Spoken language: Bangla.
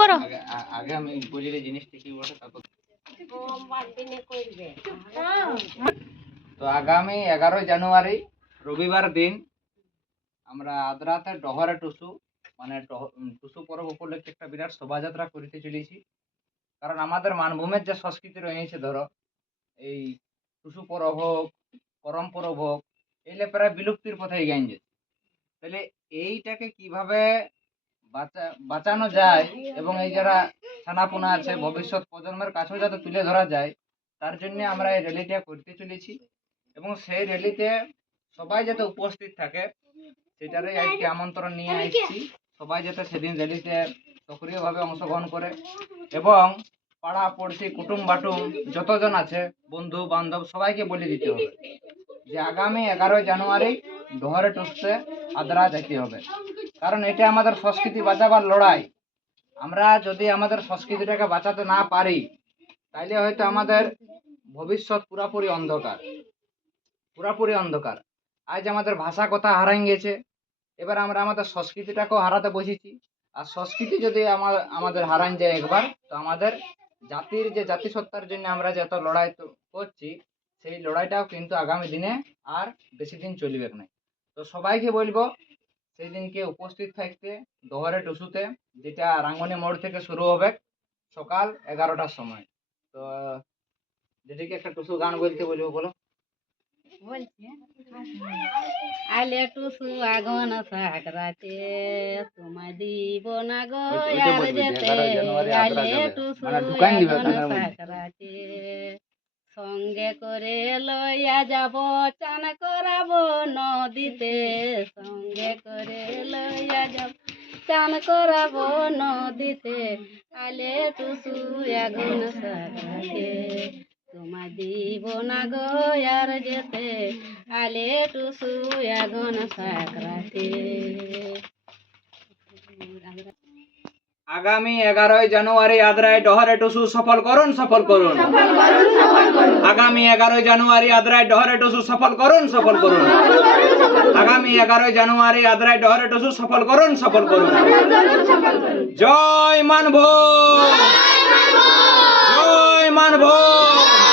করো। আগে আমি বলি রে জিনিসটা কি বলতে তারপর। তো আগামী 11 জানুয়ারি রবিবার দিন আমরা আদ্রাতে ডহরে টুসু মানে টুসু পরব উপলক্ষে একটা বিরাট শোভাযাত্রা করতে চলেছি। কারণ আমাদের মানভূমের যে সংস্কৃতি রয়েছে ধরো এই টুসু পরব হোক করম পরব হোক এলে প্রায় বিলুপ্তির পথে গেছে। তাহলে এইটাকে কিভাবে বাঁচানো যায় এবং এই যারা ছানাপোনা আছে ভবিষ্যৎ প্রজন্মের কাছেও যাতে তুলে ধরা যায় তার জন্য আমরা এই র্যালিটা করতে চলেছি এবং সেই র্যালিতে সবাই যাতে উপস্থিত থাকে সেটারই আজকে আমন্ত্রণ নিয়ে এসেছি। সবাই যাতে সেদিন র্যালিতে সক্রিয়ভাবে অংশগ্রহণ করে এবং পাড়া পড়শি কুটুম বাটুম যতজন আছে বন্ধু বান্ধব সবাইকে বলে দিতে হবে যে আগামী 11 জানুয়ারি ডহরে টুসতে আদ্রা যেতে হবে। কারণ এটা আমাদের সংস্কৃতি বাঁচাবার লড়াই। আমরা যদি আমাদের সংস্কৃতিটাকে বাঁচাতে না পারি তাইলে হয়তো আমাদের ভবিষ্যৎ পুরাপুরি অন্ধকার। আজ আমাদের ভাষা কথা হারাই গেছে, এবার আমরা আমাদের সংস্কৃতিটাকেও হারাতে বসেছি। আর সংস্কৃতি যদি আমাদের হারাই যায় একবার, তো আমাদের জাতির যে জাতিসত্তার জন্য আমরা যে এত লড়াই করছি সেই লড়াইটাও কিন্তু আগামী দিনে আর বেশি দিন চলবে না। তো সবাইকে বলবো সেই দিনকে উপস্থিত থাকতে ডহরে টুসুতে, যেটা রাঙ্গনি মোড় থেকে শুরু হবে সকাল 11টার সময়। তো যেটিকে একটা টুসু গান বলতে বলবো, বলো। আলে টুসু আগুন সাকরাতে তোমায় দিব না গো ওইটা আর বলবে যে যেতে 11 জানুয়ারি আদ্রা আলে যাবে, টুসু মানে ঢুকাই দিবে আগুন গানের মধ্যে। সাকরাতে সঙ্গে করে লইয়া যাব চান করাবো নদীতে সঙ্গে করে লইয়া যাব চান করাবো নদীতে আলে টুসু আগুন সাকরাতে তোমায় দিব না গো আর যেতে আলে টুসু আগুন সাকরাতে। আগামী 11 জানুয়ারি আদ্রায় ডহরে টুসু সফল করুন। আগামী 11 জানুয়ারি আদ্রায় ডহরে টুসু সফল করুন। আগামী 11 জানুয়ারি আদ্রায় ডহরে টুসু সফল করুন। জয় মানভূম, জয় মানভূম।